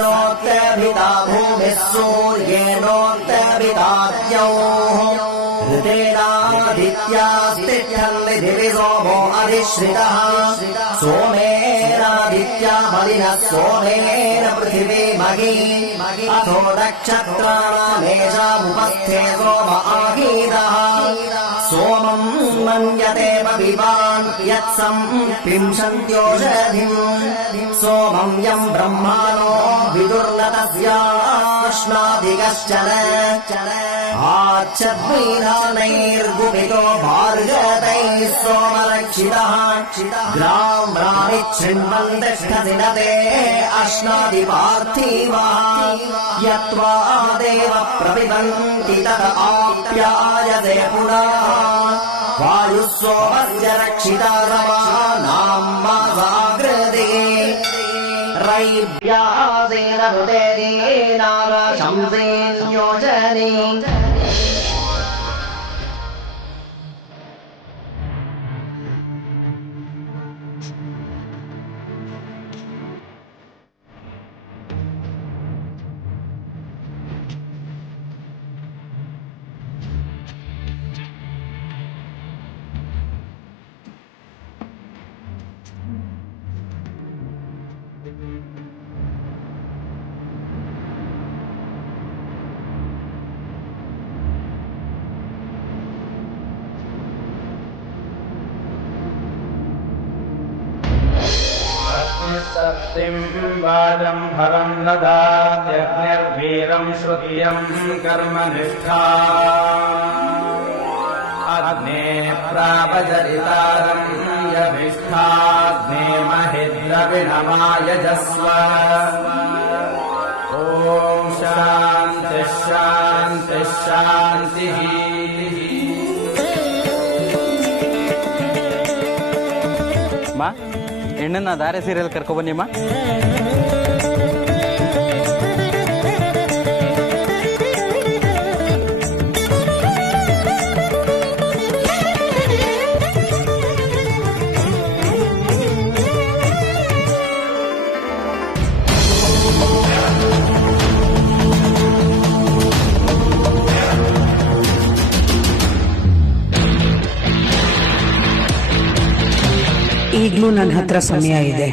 सर्गेणोक्तभिता भूमिः सूर्येणोक्तभिताद्यौः ऋतेनादित्यास्तिष्ठन्ति दिवि सोमो अधिश्रितः सोमेनादित्या बलिनः सोमेन पृथिवी मही अथो नक्षत्राणामेषामुपस्थे सोम आगीतः सोमम् मन्यते पविवान् यत्सम् पिंशन्त्योषधिम् सोमम् यम् ब्रह्माणो विदुर्नतस्याश्नाधिकश्चन आच्छद्मीनानैर्गुपितो भार्गतैः सोमरक्षितः ग्राम्राणिच्छृण्वन्तिष्ठति न ते अश्नादि पार्थिवः यत्त्वा देव प्रपिबन्ति तत आप्यायते पुनः वायुः सोमस्य रक्षिता समानाम् मासाग्रदे रैव्यासेन ऋतेनाशंसेन्योजने सप्तिम् वाजम् हरम् ददात्यग्निर्वीरम् श्रुतियम् कर्मनिष्ठा अग्ने प्रापचरितारम् यभिष्ठाग्ने महिद्रविणमायजस्व ॐ शान्तिः शान्तिः शान्तिः ಹೆಣ್ಣನ್ನ ಧಾರೆ ಸೀರಿಯಲ್ ಕರ್ಕೊಬನ್ನಿಮ್ಮ. ಈಗಲೂ ನನ್ನ ಹತ್ರ ಸಮಯ ಇದೆ.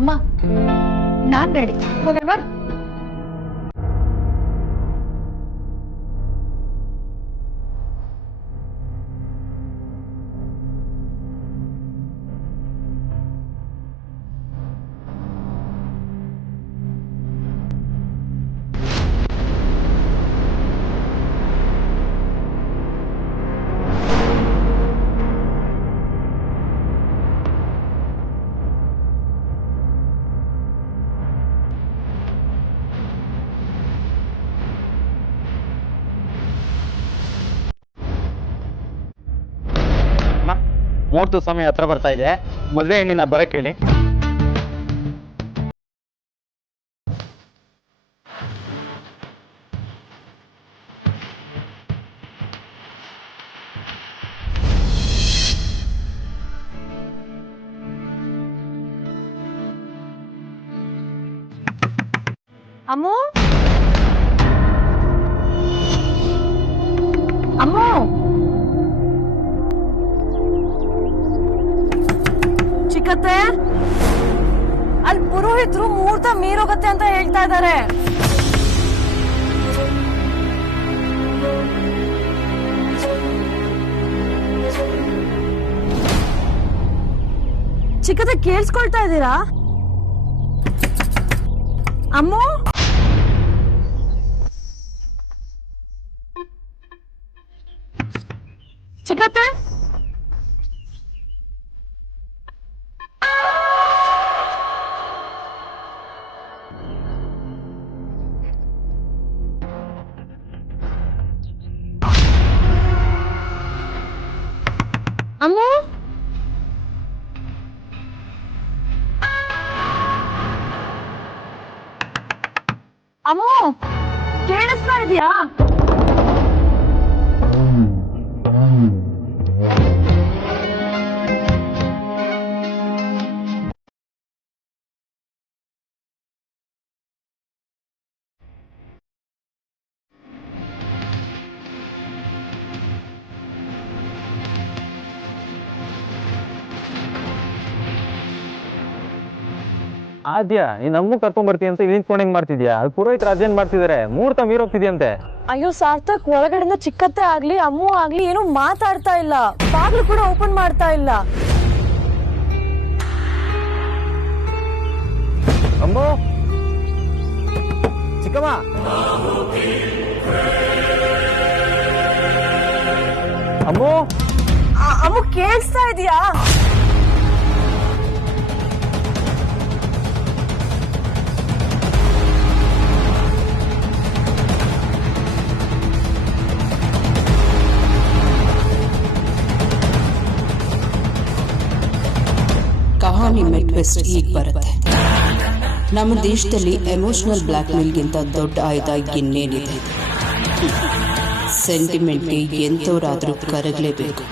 ಅಮ್ಮ ನಾನ್ ರೆಡಿ ಹೋಗಲ್ವಾ? ಮುಹೂರ್ತ ಸಮಯ ಹತ್ರ ಬರ್ತಾ ಇದೆ, ಮದುವೆ ಹೆಣ್ಣಿನ ಬರಕ್ಕೆ ಹೇಳಿ. ಅಮ್ಮು ಅಮ್ಮು ಚಿಕ್ಕತ್ತೆ, ಅಲ್ಲಿ ಪುರೋಹಿತರು ಮುಹೂರ್ತ ಮೀರೋಗತ್ತೆ ಅಂತ ಹೇಳ್ತಾ ಇದ್ದಾರೆ. ಚಿಕ್ಕತ್ತೆ ಕೇಳಿಸ್ಕೊಳ್ತಾ ಇದ್ದೀರಾ? ಅಮ್ಮು ಚಿಕ್ಕತ್ತೆ, ಅಮ್ಮು ಅಮ್ಮು ಕೇಳಿಸ್ತಾ ಇದೆಯಾ? ಆದ್ಯಾ, ನೀನ್ ನಮ್ಮೂ ಕರ್ಕೊಂಡ್ ಬರ್ತೀಯ ಅಂತ ನಿಂತ್ಕೊಂಡ್ ಹೆಂಗ್ ಮಾಡ್ತಿದ್ಯಾ? ಅದು ಪುರೋಹಿತರು ಅರ್ಜೆಂಟ್ ಮಾಡ್ತಿದಾರೆ, ಮುಹೂರ್ತ ಮೀರೋಗ್ತಿದ್ಯಂತೆ. ಅಯ್ಯೋ ಸಾರ್ಥಕ್, ಒಳಗಡೆಯಿಂದ ಚಿಕ್ಕತ್ತೆ ಆಗ್ಲಿ ಅಮ್ಮು ಆಗ್ಲಿ ಏನು ಮಾತಾಡ್ತಾ ಇಲ್ಲ, ಬಾಗ್ಲು ಕೂಡ ಓಪನ್ ಮಾಡ್ತಾ ಇಲ್ಲ. ಅಮ್ಮೋ, ಚಿಕ್ಕಮ್ಮ, ಅಮ್ಮೋ, ಅಮ್ಮು ಕೇಳಿಸ್ತಾ ಇದೆಯಾ? ಕಹಾನಿ ಮೆಟ್ವೆಸ್ಟ್ ಈಗ ಬರುತ್ತೆ. ನಮ್ಮ ದೇಶದಲ್ಲಿ ಎಮೋಷನಲ್ ಬ್ಲ್ಯಾಕ್ ಮೇಲ್ಗಿಂತ ದೊಡ್ಡ ಆಯುಧ ಇನ್ನೇನಿದೆ? ಸೆಂಟಿಮೆಂಟ್ಗೆ ಎಂಥವರಾದ್ರೂ ಕರಗಲೇಬೇಕು.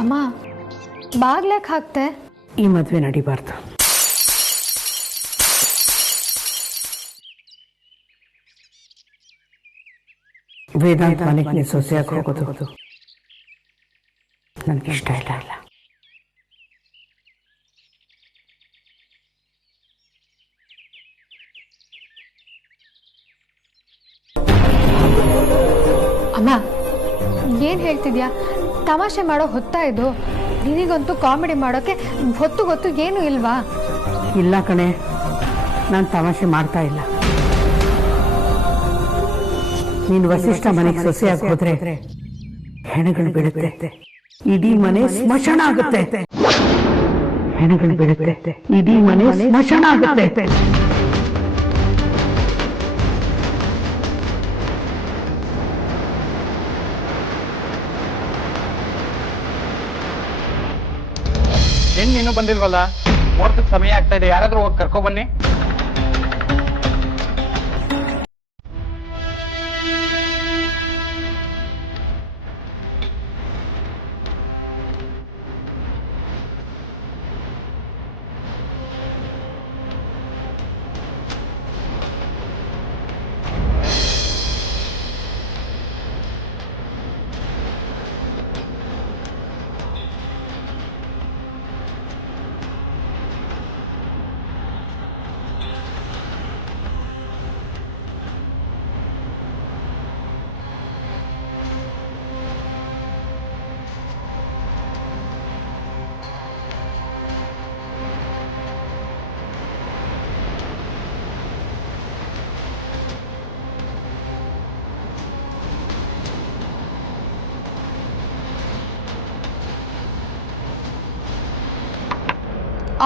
ಅಮ್ಮ ಬಾಗ್ಲಕ್ಕೆ ಹಾಕ್ತೆ. ಈ ಮದುವೆ ನಡಿಬಾರ್ದು. ವೇದಾಂತ್ ಮನೆಗೆ ನೀನು ಸೊಸೆಯಾಗಿ ಹೋಗೋದು ನನಗೆ ಇಷ್ಟ ಇಲ್ಲ. ಅಮ್ಮ ಏನ್ ಹೇಳ್ತಿದ್ಯಾ? ತಮಾಷೆ ಮಾಡೋ ಹೊತ್ತಾ ಇದು? ನಿನಗಂತೂ ಕಾಮಿಡಿ ಮಾಡೋಕೆ ಹೊತ್ತು ಗೊತ್ತು ಏನು ಇಲ್ವಾ? ಇಲ್ಲ ಕಣೆ, ನಾನು ತಮಾಷೆ ಮಾಡ್ತಾ ಇಲ್ಲ. ನೀನು ವಸಿಷ್ಠ ಮನೆಗೆ ಸೊಸೆಯಾಗಿ ಹೋದ್ರೆ ಹೆಣಗಳು ಬೀಳುತ್ತೆ, ಇಡೀ ಮನೆ ಸ್ಮಶಾನ ಆಗುತ್ತೆ. ಹೆಣಗಳು ಬೀಳುತ್ತೆ, ಇಡೀ ಮನೆ ಸ್ಮಶಾನ ಆಗುತ್ತೆ. ಹೆಣ್ಣು ಬಂದಿಲ್ವಲ್ಲ, ಮುಹೂರ್ತದ ಸಮಯ ಆಗ್ತಾ ಇದೆ, ಯಾರಾದ್ರೂ ಹೋಗಿ ಕರ್ಕೊ ಬನ್ನಿ.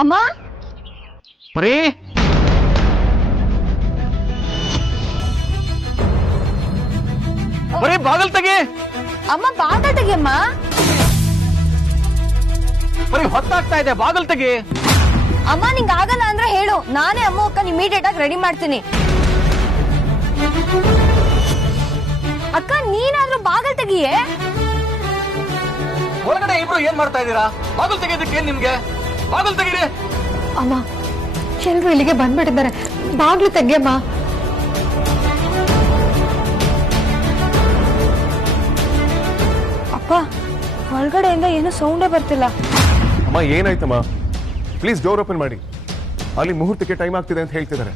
ಅಮ್ಮ ಪರಿ ಬರೀ ಬಾಗಲ್ ತೆಗಿ. ಅಮ್ಮ ಬಾಗಲ್ ತೆಗಿಯಮ್ಮ. ಬರೀ ಹೊತ್ತಾಗ್ತಾ ಇದೆ, ಬಾಗಲ್ ತೆಗಿ. ಅಮ್ಮ ನಿಂಗೆ ಆಗಲ್ಲ ಅಂದ್ರೆ ಹೇಳು, ನಾನೇ ಅಮ್ಮ ಅಕ್ಕ ಇಮಿಡಿಯೇಟ್ ಆಗಿ ರೆಡಿ ಮಾಡ್ತೀನಿ. ಅಕ್ಕ ನೀನಾದ್ರೂ ಬಾಗಲ್ ತೆಗಿಯೇ. ಒಳಗಡೆ ಇಬ್ರು ಏನ್ ಮಾಡ್ತಾ ಇದ್ದೀರಾ? ಬಾಗಲ್ ತೆಗೆಯೋದಕ್ಕೆ ಏನ್ ನಿಮ್ಗೆ? ಬಾಗಲ್ ತೆಗೀರಿ. ಅಮ್ಮ ಎಲ್ರು ಇಲ್ಲಿಗೆ ಬಂದ್ಬಿಟ್ಟಿದ್ದಾರೆ, ಬಾಗ್ಲು ತೆಗಿಯಮ್ಮ. ಅಪ್ಪ ಒಳಗಡೆಯಿಂದ ಏನು ಸೌಂಡೇ ಬರ್ತಿಲ್ಲ. ಅಮ್ಮ ಏನಾಯ್ತಮ್ಮ? ಪ್ಲೀಸ್ ಡೋರ್ ಓಪನ್ ಮಾಡಿ. ಅಲ್ಲಿ ಮುಹೂರ್ತಕ್ಕೆ ಟೈಮ್ ಆಗ್ತಿದೆ ಅಂತ ಹೇಳ್ತಿದ್ದಾರೆ.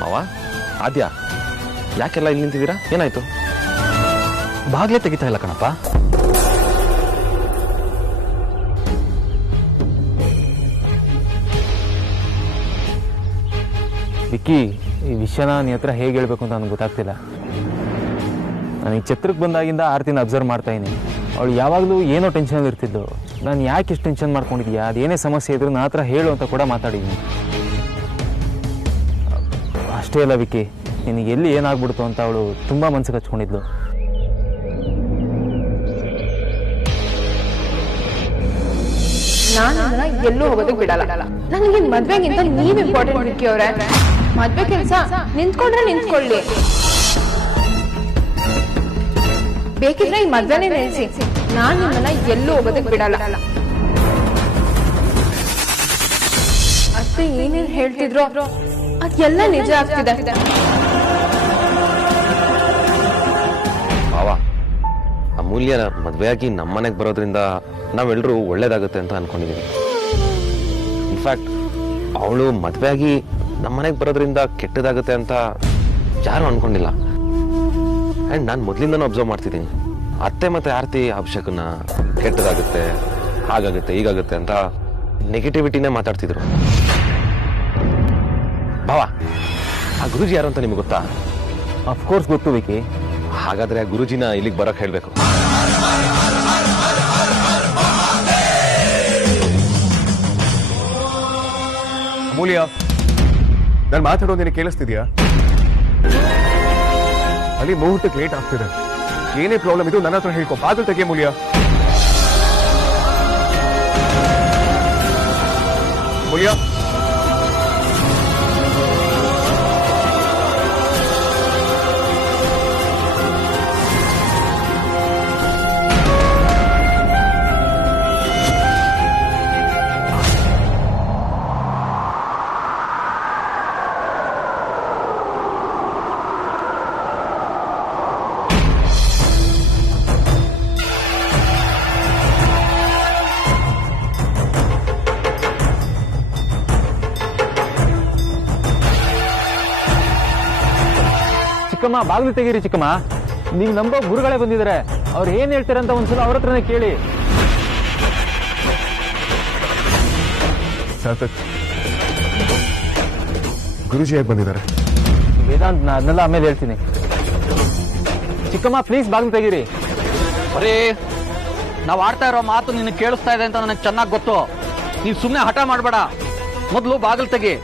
ಮಾವ, ಆದ್ಯ, ಯಾಕೆಲ್ಲ ಇಲ್ಲಿ ನಿಂತಿದ್ದೀರಾ? ಏನಾಯ್ತು? ಬಾಗ್ಲೇ ತೆಗಿತಾ ಇಲ್ಲ ಕಣಪ್ಪ. ವಿಕ್ಕಿ, ಈ ವಿಷಯನ ನಿನ್ನ ಹತ್ರ ಹೇಗೆ ಹೇಳ್ಬೇಕು ಅಂತ ನನಗೆ ಗೊತ್ತಾಗ್ತಿಲ್ಲ. ನಾನು ಈ ಛತ್ರಕ್ಕೆ ಬಂದಾಗಿಂದ ಆರ್ತಿನ ಅಬ್ಸರ್ವ್ ಮಾಡ್ತಾ ಇದ್ದೀನಿ. ಅವಳು ಯಾವಾಗಲೂ ಏನೋ ಟೆನ್ಷನಲ್ಲಿ ಇರ್ತಿದ್ದು. ನಾನು ಯಾಕೆ ಇಷ್ಟು ಟೆನ್ಷನ್ ಮಾಡ್ಕೊಂಡಿದ್ಯಾ, ಅದೇನೇ ಸಮಸ್ಯೆ ಇದ್ರೂ ನನ್ನ ಹತ್ರ ಹೇಳು ಅಂತ ಕೂಡ ಮಾತಾಡಿದ್ದೀನಿ. ಅಷ್ಟೇ ಅಲ್ಲ ವಿಕ್ಕಿ, ನಿನಗೆ ಎಲ್ಲಿ ಏನಾಗ್ಬಿಡ್ತು ಅಂತ ಅವಳು ತುಂಬ ಮನಸ್ಸಿಗೆ ಹಚ್ಕೊಂಡಿದ್ಲು. ನಾನು ಎಲ್ಲೂ ಹೋಗೋದಕ್ಕೆ ಬಿಡಲ್ಲ. ನನಗೆ ಮದ್ವೆಗಿಂತ ನೀವ್ ಇಂಪಾರ್ಟೆಂಟ್ ವಿಕ್ಕಿ ಅವ್ರೆ. ಮದ್ವೆ ಕೆಲ್ಸ ನಿಂತ್ಕೊಂಡ್ರೆ ನಿಂತ್ಕೊಳ್ಳಿ, ಬೇಕಿದ್ರೆ ಈ ಮದ್ವೆನೇ ನಿಲ್ಸಿ. ನಾನ್ ನಿಮ್ಮನ್ನ ಎಲ್ಲೂ ಹೋಗೋದಕ್ಕೆ ಬಿಡಲ್ಲ. ಅತ್ತೆ ಏನೇನ್ ಹೇಳ್ತಿದ್ರು ಅದೆಲ್ಲ ನಿಜ ಆಗ್ತಿದೆ. ಮಾವ, ಅಮೂಲ್ಯನ ಮದುವೆಯಾಗಿ ನಮ್ಮನೆಗೆ ಬರೋದ್ರಿಂದ ನಾವೆಲ್ಲರೂ ಒಳ್ಳೇದಾಗುತ್ತೆ ಅಂತ ಅನ್ಕೊಂಡಿದ್ದೀವಿ. ಇನ್ಫ್ಯಾಕ್ಟ್ ಅವಳು ಮದುವೆಯಾಗಿ ನಮ್ಮನೆಗೆ ಬರೋದ್ರಿಂದ ಕೆಟ್ಟದಾಗುತ್ತೆ ಅಂತ ಯಾರು ಅನ್ಕೊಂಡಿಲ್ಲ. ಆ್ಯಂಡ್ ನಾನು ಮೊದಲಿಂದನೂ ಅಬ್ಸರ್ವ್ ಮಾಡ್ತಿದ್ದೀನಿ, ಅತ್ತೆ ಮತ್ತು ಆರ್ತಿ ಅಭಿಷೇಕನ ಕೆಟ್ಟದಾಗುತ್ತೆ, ಹಾಗಾಗುತ್ತೆ, ಹೀಗಾಗುತ್ತೆ ಅಂತ ನೆಗೆಟಿವಿಟಿನೇ ಮಾತಾಡ್ತಿದ್ರು. ಭಾವ, ಆ ಗುರೂಜಿ ಯಾರು ಅಂತ ನಿಮ್ಗೆ ಗೊತ್ತಾ? ಅಫ್ಕೋರ್ಸ್ ಗೊತ್ತು ವಿಕಿ. ಹಾಗಾದ್ರೆ ಆ ಗುರೂಜಿನ ಇಲ್ಲಿಗೆ ಬರೋಕೆ ಹೇಳಬೇಕು. ಅಮೂಲ್ಯ, ನಾನು ಮಾತಾಡೋದು ನಿನಗೆ ಕೇಳಿಸ್ತಿದ್ಯಾ? ಅಲ್ಲಿ ಮುಹೂರ್ತಕ್ಕೆ ಲೇಟ್ ಆಗ್ತಿದೆ. ಏನೇ ಪ್ರಾಬ್ಲಮ್ ಇದು ನನ್ನ ಹತ್ರ ಹೇಳ್ಕೊ. ಬಾಗಿಲು ತೆಗೆ ಅಮೂಲ್ಯ. ಅಮೂಲ್ಯ, ಚಿಕ್ಕಮ್ಮ, ಬಾಗಿಲು ತೆಗೀರಿ ಚಿಕ್ಕಮ್ಮ. ನೀವು ನಂಬೋ ಗುರುಗಳೇ ಬಂದಿದ್ದಾರೆ. ಅವ್ರು ಏನ್ ಹೇಳ್ತಾರೆ ಅಂತ ಒಂದ್ಸಲ ಅವ್ರ ಹತ್ರನೇ ಕೇಳಿ. ಸಾರ್ಥಕ್, ಗುರುಜಿ ಯಾಕೆ ಬಂದಿದ್ದಾರೆ? ವೇದಾಂತ್, ನಾ ಅದನ್ನೆಲ್ಲ ಆಮೇಲೆ ಹೇಳ್ತೀನಿ. ಚಿಕ್ಕಮ್ಮ ಪ್ಲೀಸ್ ಬಾಗಿಲು ತೆಗೀರಿ. ಬರೀ ನಾವು ಆಡ್ತಾ ಇರೋ ಮಾತು ನಿನಗೆ ಕೇಳಿಸ್ತಾ ಇದೆ ಅಂತ ನನಗೆ ಚೆನ್ನಾಗಿ ಗೊತ್ತು. ನೀವು ಸುಮ್ಮನೆ ಹಠ ಮಾಡಬೇಡ, ಮೊದಲು ಬಾಗಿಲು ತೆಗಿ.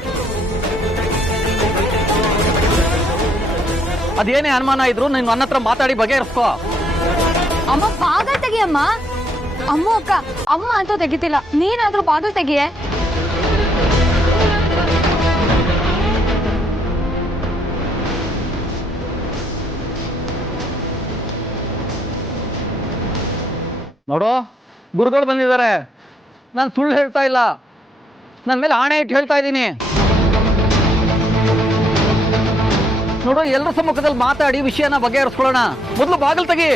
ಅದೇನೇ ಅನುಮಾನ ಇದ್ರು ನೀನು ನನ್ನ ಹತ್ರ ಮಾತಾಡಿ ಬಗೆಹರಿಸ್ಕೋ. ಅಮ್ಮ ಬಾಗಲ್ ತೆಗಿಯಮ್ಮ. ಅಮ್ಮ ಅಕ್ಕ, ಅಮ್ಮ ಅಂತೂ ತೆಗಿತಿಲ್ಲ, ನೀನಾದ್ರೂ ಬಾಗಲ್ ತೆಗಿಯೇ. ನೋಡು, ಗುರುಗಳು ಬಂದಿದ್ದಾರೆ. ನಾನು ಸುಳ್ಳು ಹೇಳ್ತಾ ಇಲ್ಲ, ನನ್ನ ಮೇಲೆ ಆಣೆ ಇಟ್ಟು ಹೇಳ್ತಾ ಇದ್ದೀನಿ. ನೋಡು, ಎಲ್ಲರ ಸಮ್ಮುಖದಲ್ಲಿ ಮಾತಾಡಿ ವಿಷಯನ ಬಗೆಹರಿಸ್ಕೊಳ್ಳೋಣ. ಮೊದಲು ಬಾಗಿಲು ತೆಗಿ.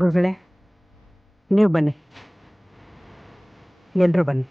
ಗುರುಗಳೇ, ನೀವು ಬನ್ನಿ, ಎಲ್ಲರೂ ಬನ್ನಿ.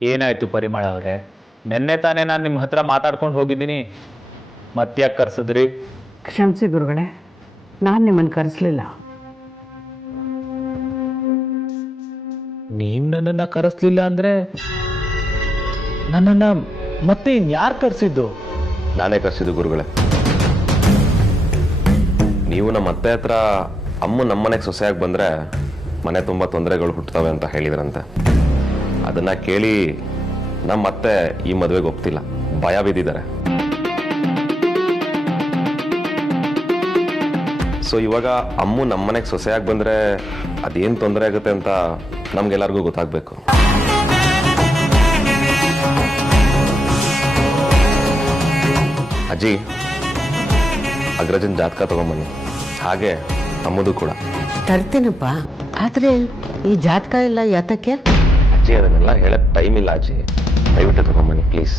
ಏನಾಯ್ತು ಪರಿಮಳ ಅವರೇ? ನಿನ್ನೆ ತಾನೇ ನಾನು ನಿಮ್ಮ ಹತ್ರ ಮಾತಾಡ್ಕೊಂಡು ಹೋಗಿದ್ದೀನಿ, ಮತ್ತ್ಯಾಕೆ ಕರ್ಸಿದ್ರಿ? ಕ್ಷಮಿಸಿ ಗುರುಗಳೇ, ನಾನು ನಿಮ್ಮನ್ನು ಕರೆಸಲಿಲ್ಲ. ನೀವು ನನ್ನನ್ನು ಕರೆಸ್ಲಿಲ್ಲ ಅಂದರೆ ನನ್ನನ್ನು ಮತ್ತೆ ಇನ್ಯಾರು ಕರೆಸಿದ್ದು? ನಾನೇ ಕರ್ಸಿದ್ದು ಗುರುಗಳೇ. ನೀವು ನಮ್ಮ ಅತ್ತೆ ಹತ್ರ ಅಮ್ಮ ನಮ್ಮನೆಗೆ ಸೊಸೆಯಾಗಿ ಬಂದರೆ ಮನೆ ತುಂಬ ತೊಂದರೆಗಳು ಹುಟ್ಟುತ್ತವೆ ಅಂತ ಹೇಳಿದ್ರಂತೆ. ಅದನ್ನ ಕೇಳಿ ನಮ್ಮ ಅತ್ತೆ ಈ ಮದುವೆಗೆ ಒಪ್ತಿಲ್ಲ, ಭಯ ಬಿದ್ದಿದ್ದಾರೆ. ಸೊ ಇವಾಗ ಅಮ್ಮ ನಮ್ಮನೆಗೆ ಸೊಸೆಯಾಗಿ ಬಂದರೆ ಅದೇನು ತೊಂದರೆ ಆಗುತ್ತೆ ಅಂತ ನಮ್ಗೆಲ್ಲರಿಗೂ ಗೊತ್ತಾಗಬೇಕು. ಅಜ್ಜಿ, ಅಗ್ರಜನ್ ಜಾತಕ ತಗೊಂಬನ್ನಿ, ಹಾಗೆ ಅಮ್ಮದು ಕೂಡ. ತರ್ತೀನಪ್ಪ, ಆದರೆ ಈ ಜಾತಕ ಎಲ್ಲ ಯಾತಕ್ಕೆ? ಅಜ್ಜಿ, ಅದನ್ನೆಲ್ಲ ಹೇಳಕ್ ಟೈಮ್ ಇಲ್ಲ ಅಜ್ಜಿ, ದಯವಿಟ್ಟು ತಗೊಂಬನ್ನಿ ಪ್ಲೀಸ್.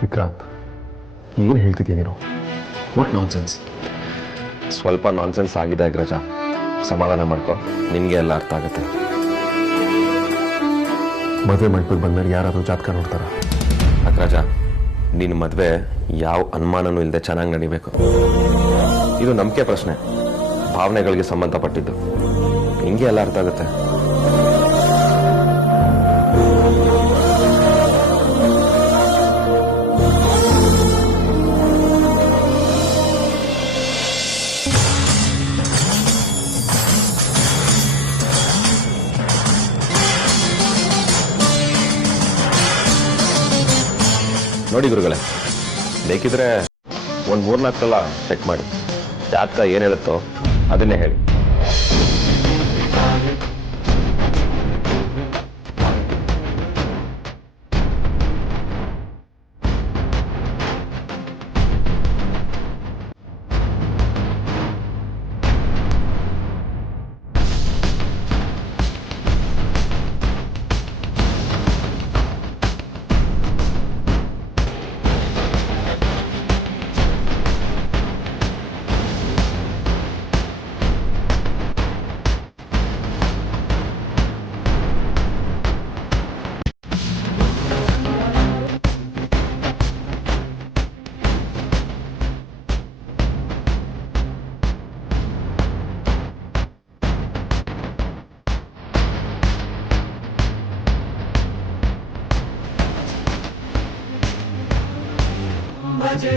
ವಿಕ್ರಾಂತ್, ಏನು ಹೇಳ್ತಿದ್ಯಾ ನೀನು? What nonsense? ಸ್ವಲ್ಪ ನಾನ್ಸೆನ್ಸ್ ಆಗಿದೆ ಅಗ್ರಜ, ಸಮಾಧಾನ ಮಾಡ್ಕೊ, ನಿನಗೆ ಎಲ್ಲ ಅರ್ಥ ಆಗುತ್ತೆ. ಮದುವೆ ಮಂಟಪಕ್ಕೆ ಬಂದ್ಮೇಲೆ ಯಾರಾದರೂ ಜಾತಕ ನೋಡ್ತಾರ? ಅಗ್ರಜ, ನಿನ್ನ ಮದುವೆ ಯಾವ ಅನುಮಾನನೂ ಇಲ್ಲದೆ ಚೆನ್ನಾಗಿ ನಡಿಬೇಕು. ಇದು ನಂಬಿಕೆ ಪ್ರಶ್ನೆ, ಭಾವನೆಗಳಿಗೆ ಸಂಬಂಧಪಟ್ಟಿದ್ದು. ನಿಂಗೆ ಎಲ್ಲ ಅರ್ಥ ಆಗುತ್ತೆ. ನೋಡಿ ಗುರುಗಳೇ, ಬೇಕಿದ್ರೆ ಒಂದು 3-4 ಸಲ ಚೆಕ್ ಮಾಡಿ, ಜಾತಕ ಏನು ಹೇಳುತ್ತೋ ಅದನ್ನೇ ಹೇಳಿ. ಭಜೆ